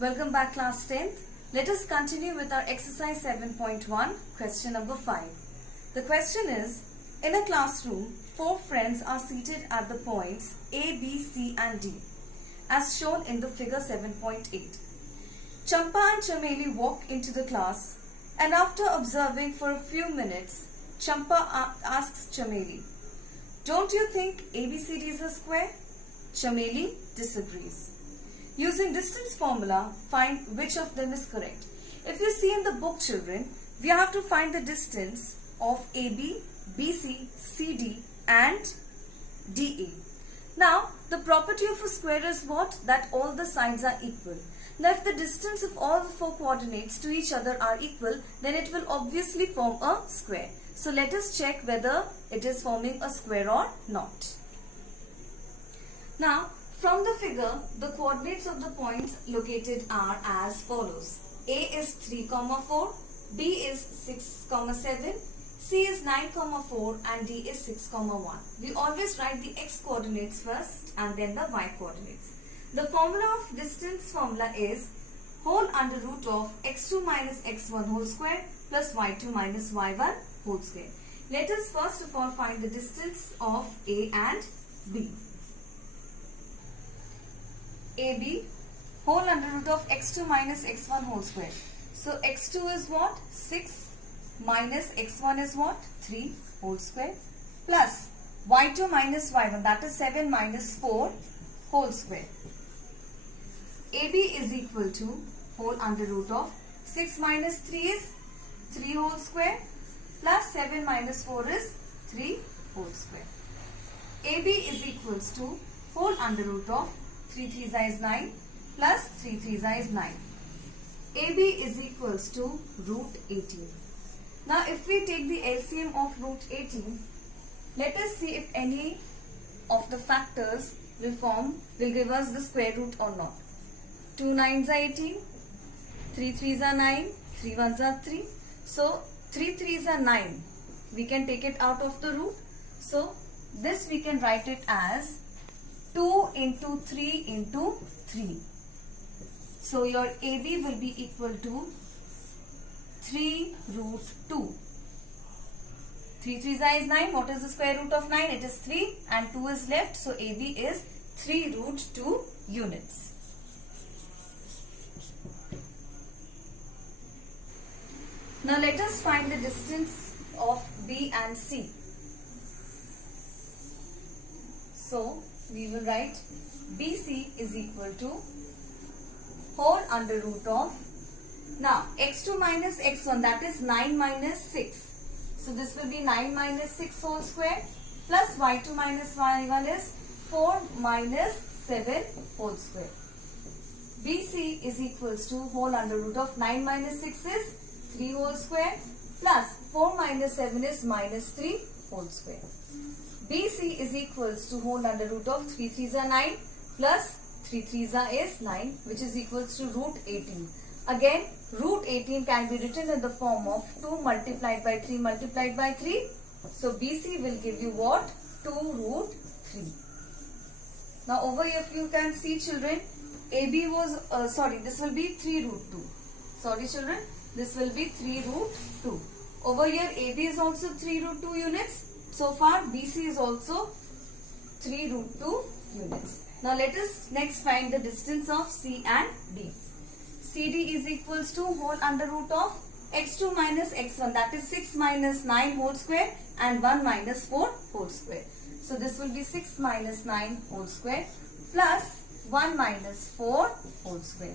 Welcome back class 10th. Let us continue with our exercise 7.1 question number 5. The question is, in a classroom, 4 friends are seated at the points A, B, C and D as shown in the figure 7.8. Champa and Chameli walk into the class and after observing for a few minutes, Champa asks Chameli, "Don't you think ABCD is a square?" Chameli disagrees. Using distance formula, find which of them is correct. If you see in the book, children, we have to find the distance of AB, BC, CD and DA. Now, the property of a square is what? That all the sides are equal. Now, if the distance of all the 4 coordinates to each other are equal, then it will obviously form a square. So, let us check whether it is forming a square or not. Now, from the figure, the coordinates of the points located are as follows. A is 3, 4, B is 6, 7, C is 9, 4 and D is 6, 1. We always write the x coordinates first and then the y coordinates. The formula of distance formula is whole under root of x2 minus x1 whole square plus y2 minus y1 whole square. Let us first of all find the distance of A and B. AB whole under root of x2 minus x1 whole square. So x2 is what? 6 minus x1 is what? 3 whole square plus y2 minus y1, that is 7 minus 4 whole square. AB is equal to whole under root of 6 minus 3 is 3 whole square plus 7 minus 4 is 3 whole square. AB is equals to whole under root of 3 3s is 9 plus 3 3s is 9. AB is equals to root 18. Now if we take the LCM of root 18, let us see if any of the factors will give us the square root or not. 2 9s are 18, 3 3s are 9, 3 1s are 3. So 3 3s are 9. We can take it out of the root. So this we can write it as 2 into 3 into 3. So your AB will be equal to 3 root 2. 3 3s is 9. What is the square root of 9? It is 3 and 2 is left. So AB is 3 root 2 units. Now let us find the distance of B and C. So we will write BC is equal to whole under root of, now x2 minus x1, that is 9 minus 6. So this will be 9 minus 6 whole square plus y2 minus y1 is 4 minus 7 whole square. BC is equals to whole under root of 9 minus 6 is 3 whole square plus 4 minus 7 is minus 3 whole square. BC is equals to whole under root of 3 3s are 9 plus 3 3s is 9, which is equals to root 18. Again, root 18 can be written in the form of 2 multiplied by 3 multiplied by 3. So BC will give you what? 2 root 3. Now over here if you can see, children, AB was, this will be 3 root 2. Sorry children, this will be 3 root 2. Over here AB is also 3 root 2 units. So far BC is also 3 root 2 units. Now let us next find the distance of C and D. CD is equals to whole under root of x2 minus x1, that is 6 minus 9 whole square and 1 minus 4 whole square. So this will be 6 minus 9 whole square plus 1 minus 4 whole square.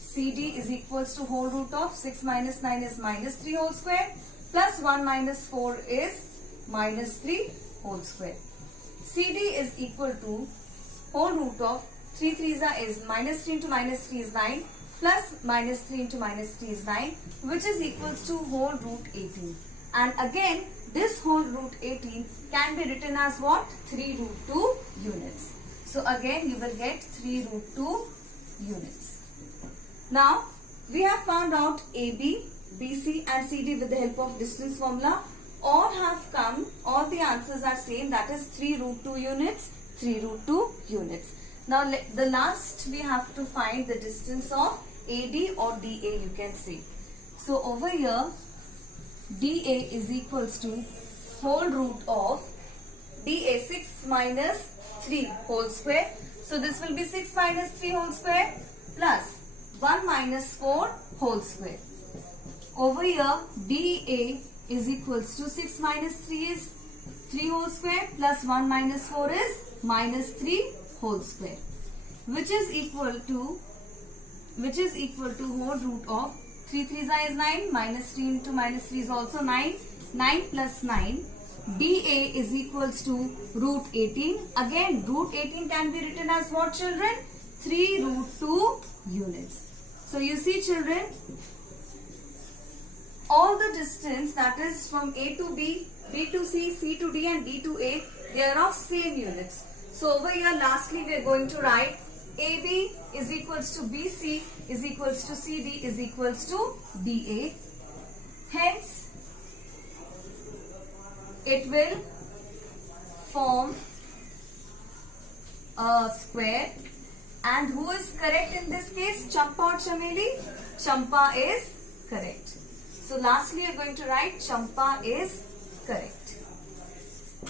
CD is equals to whole root of 6 minus 9 is minus 3 whole square plus 1 minus 4 is minus 3 whole square. CD is equal to whole root of 3 3s is minus 3 into minus 3 is 9 plus minus 3 into minus 3 is 9, which is equals to whole root 18. And again this whole root 18 can be written as what? 3 root 2 units. So again you will get 3 root 2 units. Now we have found out AB, BC and CD with the help of distance formula. All have come, all the answers are same, that is 3 root 2 units, 3 root 2 units. Now the last we have to find the distance of AD or DA you can say. So over here DA is equals to whole root of DA 6 minus 3 whole square. So this will be 6 minus 3 whole square plus 1 minus 4 whole square. Over here DA is equals to 6 minus 3 is 3 whole square plus 1 minus 4 is minus 3 whole square, which is equal to whole root of 3 3 is 9, minus 3 into minus 3 is also 9, 9 plus 9. DA is equals to root 18. Again root 18 can be written as what, children? 3 root 2 units. So you see children, all the distance that is from A to B, B to C, C to D and D to A, they are of same units. So over here lastly we are going to write AB is equals to BC is equals to CD is equals to DA. Hence it will form a square. And who is correct in this case? Champa or Chameli? Champa is correct. So lastly, we are going to write Champa is correct.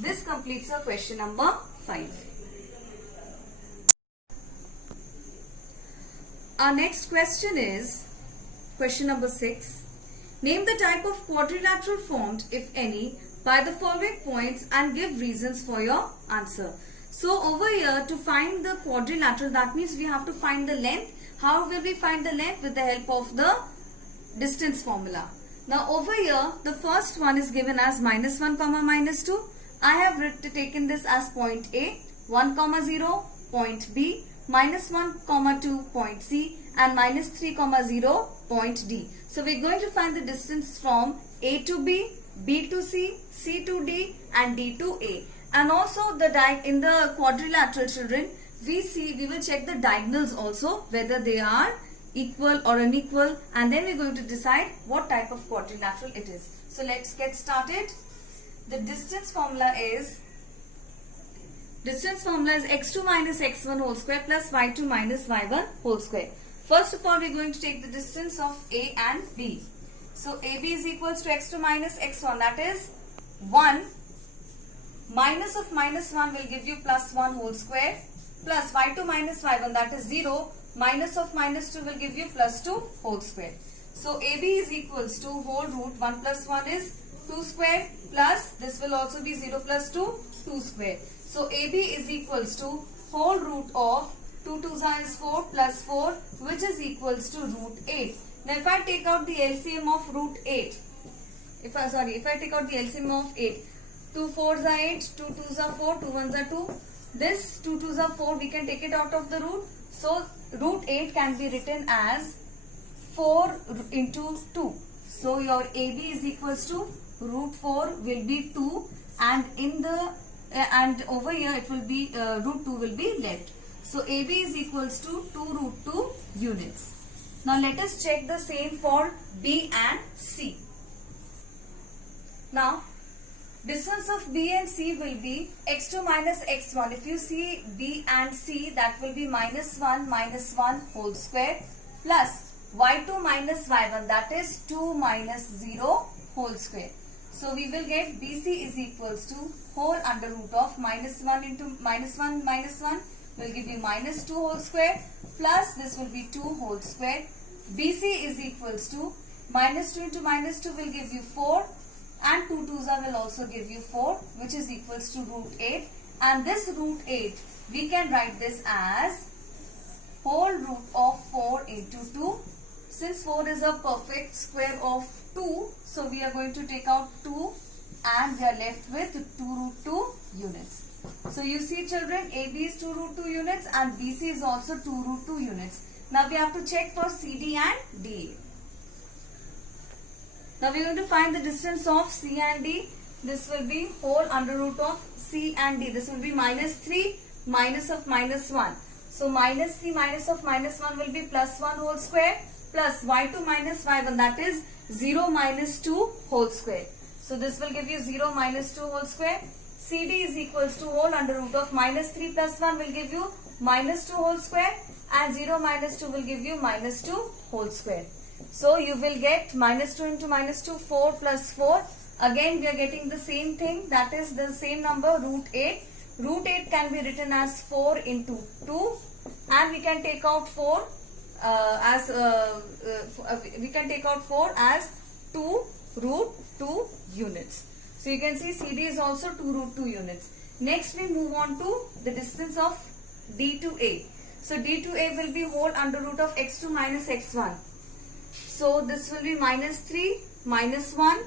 This completes our question number 5. Our next question is question number 6. Name the type of quadrilateral formed, if any, by the following points and give reasons for your answer. So over here, to find the quadrilateral, that means we have to find the length. How will we find the length? With the help of the distance formula. Now over here, the first one is given as minus 1 comma minus 2. I have taken this as point A, 1 comma 0, point B, minus 1 comma 2, point C, and minus 3 comma 0, point D. So we are going to find the distance from A to B, B to C, C to D, and D to A. And also in the quadrilateral, children, we will check the diagonals also, whether they are equal or unequal, and then we're going to decide what type of quadrilateral it is. So let's get started. The distance formula is x2 minus x1 whole square plus y2 minus y1 whole square. First of all, we're going to take the distance of A and B. So AB is equals to x2 minus x1, that is 1. Minus of minus 1 will give you plus 1 whole square, plus y2 minus y1, that is 0. Minus of minus 2 will give you plus 2 whole square. So AB is equals to whole root 1 plus 1 is 2 square, plus this will also be 0 plus 2, 2 square. So AB is equals to whole root of 2 2s is 4 plus 4, which is equals to root 8. Now if I take out the LCM of root 8, if I take out the LCM of 8, 2 4s are 8, 2 2s are 4, 2 1s are 2. This 2 2s are 4, we can take it out of the root. So root 8 can be written as 4 into 2. So your AB is equals to root 4 will be 2, and and over here it will be root 2 will be left. So AB is equals to 2 root 2 units. Now let us check the same for B and C. Now distance of B and C will be x2 minus x1. If you see B and C, that will be minus 1 whole square plus y2 minus y1, that is 2 minus 0 whole square. So we will get BC is equals to whole under root of minus 1 into minus 1 will give you minus 2 whole square, plus this will be 2 whole square. BC is equals to minus 2 into minus 2 will give you 4, and 2 2s will also give you 4, which is equals to root 8. And this root 8, we can write this as whole root of 4 into 2. Since 4 is a perfect square of 2, so we are going to take out 2 and we are left with 2 root 2 units. So you see children, AB is 2 root 2 units and BC is also 2 root 2 units. Now we have to check for CD and DA. Now we are going to find the distance of C and D. This will be whole under root of C and D. This will be minus 3 minus of minus 1. So minus 3 minus of minus 1 will be plus 1 whole square plus y2 minus y1, that is 0 minus 2 whole square. So this will give you 0 minus 2 whole square. CD is equals to whole under root of minus 3 plus 1 will give you minus 2 whole square, and 0 minus 2 will give you minus 2 whole square. So you will get minus 2 into minus 2, 4 plus 4. Again we are getting the same thing, that is the same number, root 8. Root 8 can be written as 4 into 2, and we can take out 4 as 2 root 2 units. So you can see CD is also 2 root 2 units. Next we move on to the distance of D to A. So D to A will be whole under root of x2 minus x1. So this will be minus 3 minus 1.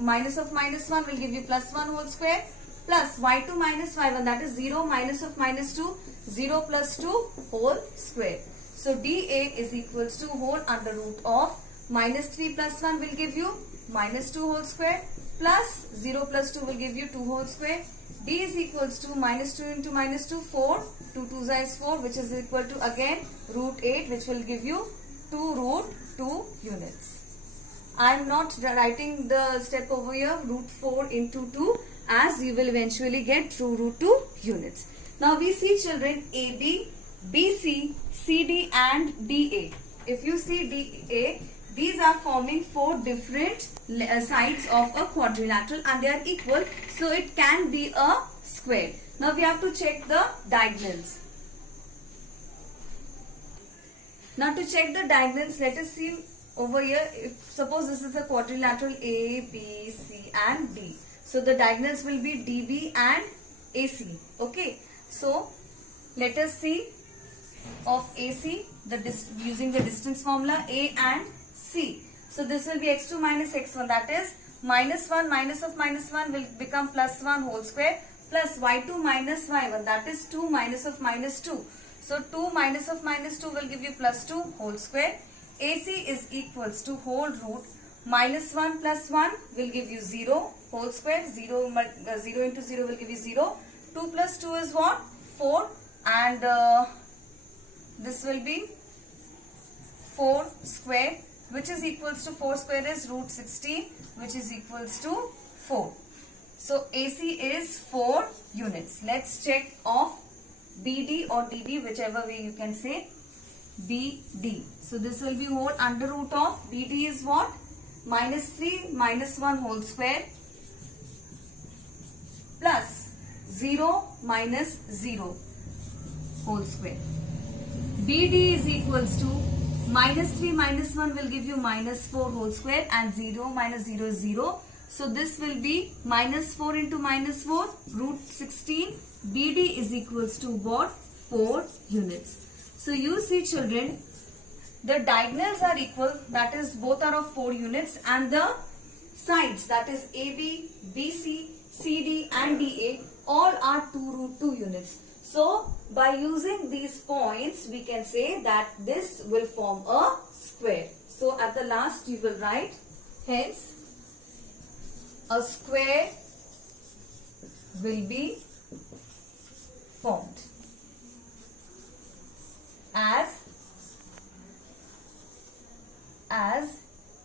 Minus of minus 1 will give you plus 1 whole square, plus y2 minus y1, that is 0 minus of minus 2, 0 plus 2 whole square. So dA is equals to whole under root of minus 3 plus 1 will give you minus 2 whole square, plus 0 plus 2 will give you 2 whole square. D is equals to minus 2 into minus 2, 4, 2 2 is 4, which is equal to again root 8, which will give you 2 root 2 units. I am not writing the step over here, root 4 into 2, as you will eventually get 2 root 2 units. Now we see children AB, BC, CD and DA. If you see DA, these are forming 4 different sides of a quadrilateral and they are equal, so it can be a square. Now we have to check the diagonals. Now to check the diagonals, let us see over here. If suppose this is a quadrilateral A, B, C and D. So the diagonals will be DB and AC. Okay. So let us see of AC using the distance formula, A and C. So this will be x2 minus x1, that is minus 1 minus of minus 1 will become plus 1 whole square, plus y2 minus y1, that is 2 minus of minus 2. So 2 minus of minus 2 will give you plus 2 whole square. AC is equals to whole root minus 1 plus 1 will give you 0 whole square. 0 into 0 will give you 0. 2 plus 2 is what? 4, and this will be 4 square, which is equals to 4 square is root 16, which is equals to 4. So AC is 4 units. Let's check of BD or DB, whichever way you can say. BD. So this will be whole under root of BD is what? Minus 3 minus 1 whole square plus 0 minus 0 whole square. BD is equals to minus 3 minus 1 will give you minus 4 whole square, and 0 minus 0 is 0. So this will be minus 4 into minus 4 root 16. BD is equals to what? 4 units. So you see children, the diagonals are equal, that is both are of 4 units, and the sides, that is AB, BC, CD and DA, all are 2 root 2 units. So by using these points we can say that this will form a square. So at the last you will write, hence a square will be formed as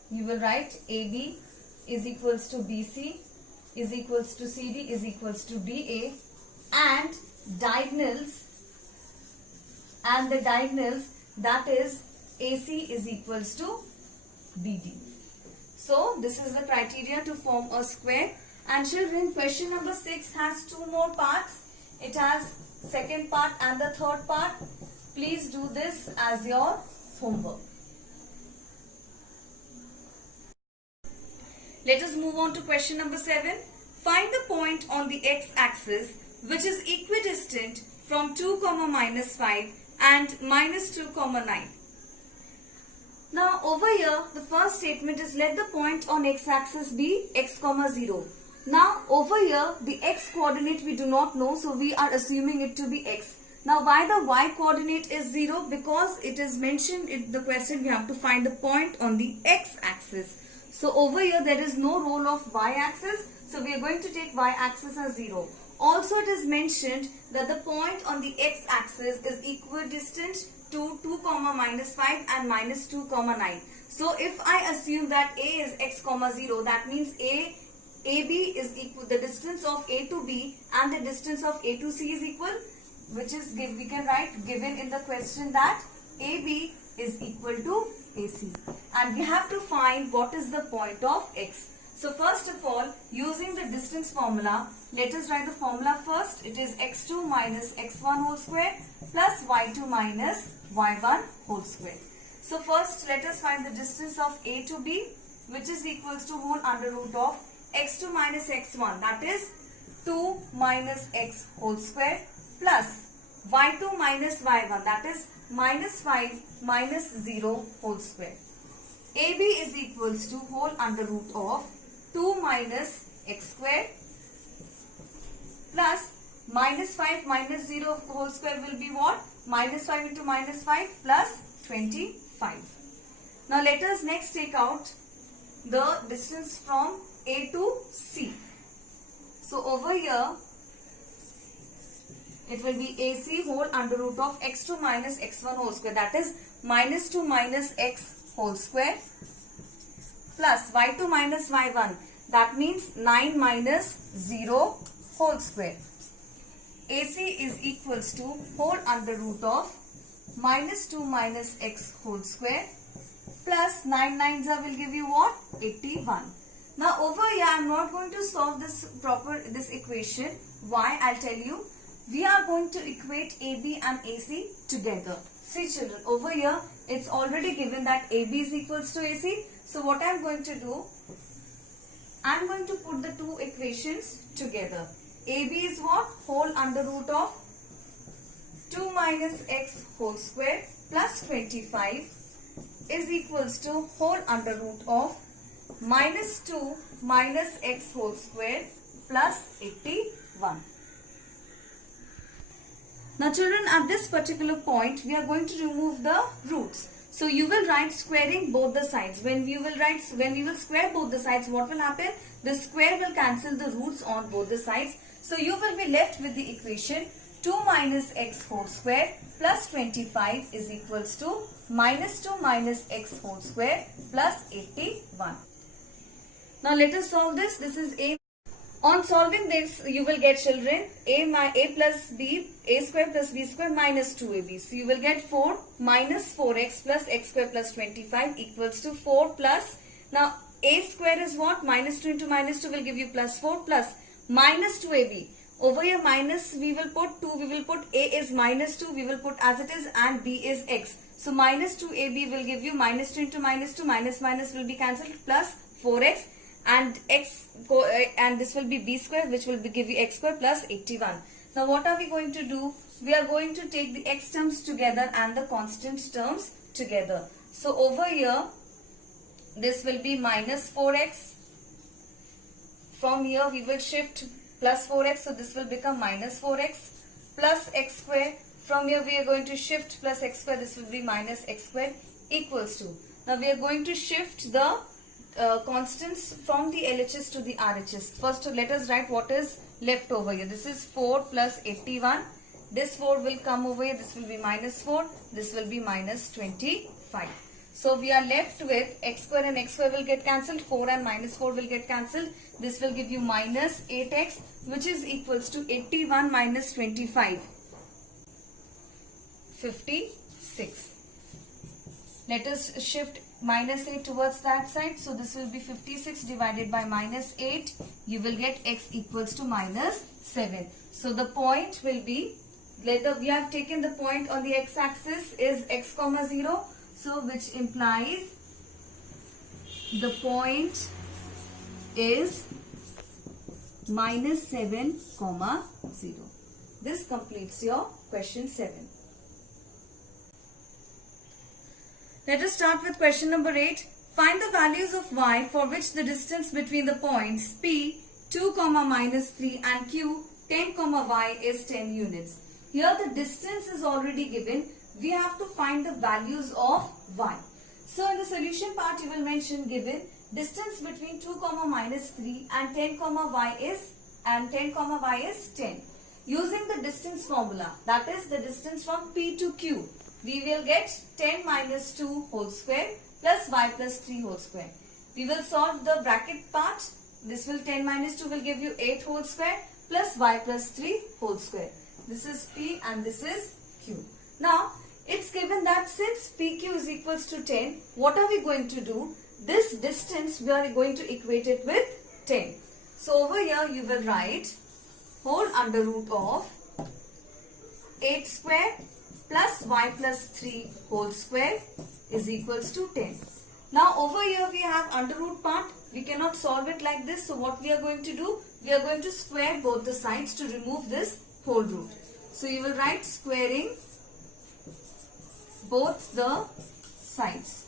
you will write AB is equals to BC is equals to CD is equals to DA, and the diagonals, that is AC is equals to BD. So this is the criteria to form a square. And children, question number 6 has 2 more parts. It has second part and the third part. Please do this as your homework. Let us move on to question number 7. Find the point on the x-axis which is equidistant from 2, minus 5 and minus 2, 9. Now over here the first statement is let the point on x-axis be x, 0. Now over here the x coordinate we do not know, so we are assuming it to be x. Now why the y coordinate is 0? Because it is mentioned in the question we have to find the point on the x-axis. So over here there is no role of y-axis, so we are going to take y-axis as 0. Also it is mentioned that the point on the x-axis is equidistant to 2, minus 5 and minus 2, 9. So if I assume that a is x, 0, that means AB is equal, the distance of A to B and the distance of A to C is equal. which is we can write given in the question that AB is equal to AC, and we have to find what is the point of X. So first of all, using the distance formula, let us write the formula first. It is x2 minus x1 whole square plus y2 minus y1 whole square. So first let us find the distance of A to B, which is equals to whole under root of x2 minus x1, that is 2 minus x whole square plus y2 minus y1, that is minus 5 minus 0 whole square. AB is equals to whole under root of 2 minus x square plus minus 5 minus 0 whole square will be what? Minus 5 into minus 5 plus 25. Now let us next take out the distance from A to C. So over here it will be AC whole under root of x2 minus x1 whole square, that is minus 2 minus x whole square plus y2 minus y1, that means 9 minus 0 whole square. AC is equals to whole under root of minus 2 minus x whole square plus 9 nines will give you what? 81. Now over here I am not going to solve this equation. Why? I'll tell you. We are going to equate AB and AC together. See children, over here it's already given that AB is equals to AC. So what I'm going to do, I'm going to put the two equations together. AB is what? Whole under root of 2 minus x whole square plus 25 is equals to whole under root of minus 2 minus x whole square plus 81. Now children, at this particular point we are going to remove the roots. So you will write squaring both the sides. When we will square both the sides, what will happen? The square will cancel the roots on both the sides. So you will be left with the equation 2 minus x whole square plus 25 is equals to minus 2 minus x whole square plus 81. Now let us solve this. This is A. On solving this, you will get children a plus b, a square plus b square minus 2ab. So you will get 4 minus 4x plus x square plus 25 equals to 4 plus, now a square is what? Minus 2 into minus 2 will give you plus 4 plus minus 2ab. Over here minus we will put 2, we will put a is minus 2, we will put as it is, and b is x. So minus 2ab will give you minus 2 into minus 2, minus minus will be cancelled, plus 4x. And x and this will be b square, which will give you x square plus 81. Now what are we going to do? We are going to take the x terms together and the constant terms together. So over here this will be minus 4x. From here we will shift plus 4x, so this will become minus 4x plus x square. From here we are going to shift plus x square, this will be minus x square equals to. Now we are going to shift the constants from the LHS to the RHS. First let us write what is left over here. This is 4 plus 81. This 4 will come over here. This will be minus 4. This will be minus 25. So we are left with x square and x square will get cancelled. 4 and minus 4 will get cancelled. This will give you minus 8x, which is equals to 81 minus 25. 56. Let us shift minus 8 towards that side. So this will be 56 divided by minus 8. You will get x equals to minus 7. So the point will be, later we have taken the point on the x-axis is x comma 0. So which implies the point is minus 7 comma 0. This completes your question 7. Let us start with question number 8. Find the values of y for which the distance between the points P 2, minus 3 and Q 10, y is 10 units. Here the distance is already given. We have to find the values of y. So in the solution part you will mention given distance between 2, minus 3 and 10, y is 10. Using the distance formula, that is the distance from P to Q, we will get 10 minus 2 whole square plus y plus 3 whole square. We will solve the bracket part. This will 10 minus 2 will give you 8 whole square plus y plus 3 whole square. This is P and this is Q. Now, it's given that since PQ is equals to 10, what are we going to do? This distance we are going to equate it with 10. So over here you will write whole under root of 8 square plus y plus 3 whole square is equals to 10. Now over here we have under root part. We cannot solve it like this. So what we are going to do? We are going to square both the sides to remove this whole root. So you will write squaring both the sides.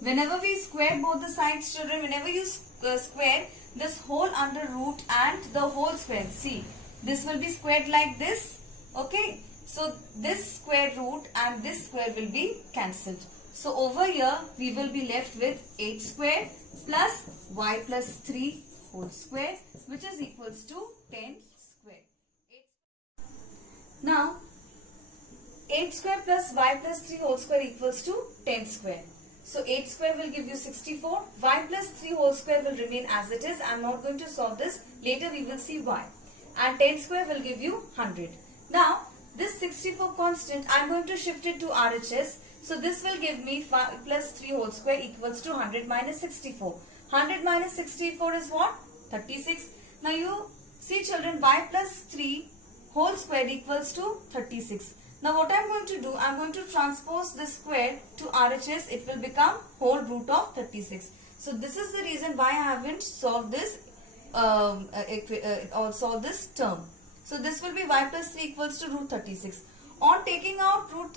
Whenever we square both the sides, children, whenever you square this whole under root and the whole square, see, this will be squared like this. Okay. So this square root and this square will be cancelled. So over here we will be left with 8 square plus y plus 3 whole square, which is equals to 10 square. Now 8 square plus y plus 3 whole square equals to 10 square. So 8 square will give you 64. Y plus 3 whole square will remain as it is. I am not going to solve this. Later we will see why. And 10 square will give you 100. Now this 64 constant, I am going to shift it to RHS. So this will give me 5 plus 3 whole square equals to 100 minus 64. 100 minus 64 is what? 36. Now you see children, y plus 3 whole square equals to 36. Now what I am going to do, I am going to transpose this square to RHS. It will become whole root of 36. So this is the reason why I haven't solved this, solve this term. So this will be y plus 3 equals to root 36. On taking out root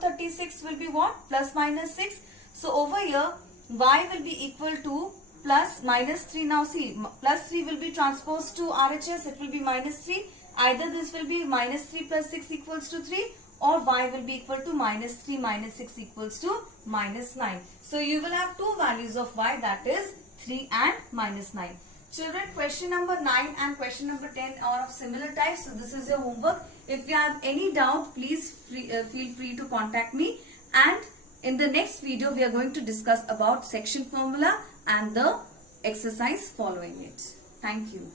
36 will be what? Plus minus 6. So over here y will be equal to plus minus 3. Now see, plus 3 will be transposed to RHS. It will be minus 3. Either this will be minus 3 plus 6 equals to 3, or y will be equal to minus 3 minus 6 equals to minus 9. So you will have two values of y, that is 3 and minus 9. Children, question number 9 and question number 10 are of similar type. So this is your homework. If you have any doubt, please feel free to contact me. And in the next video, we are going to discuss about section formula and the exercise following it. Thank you.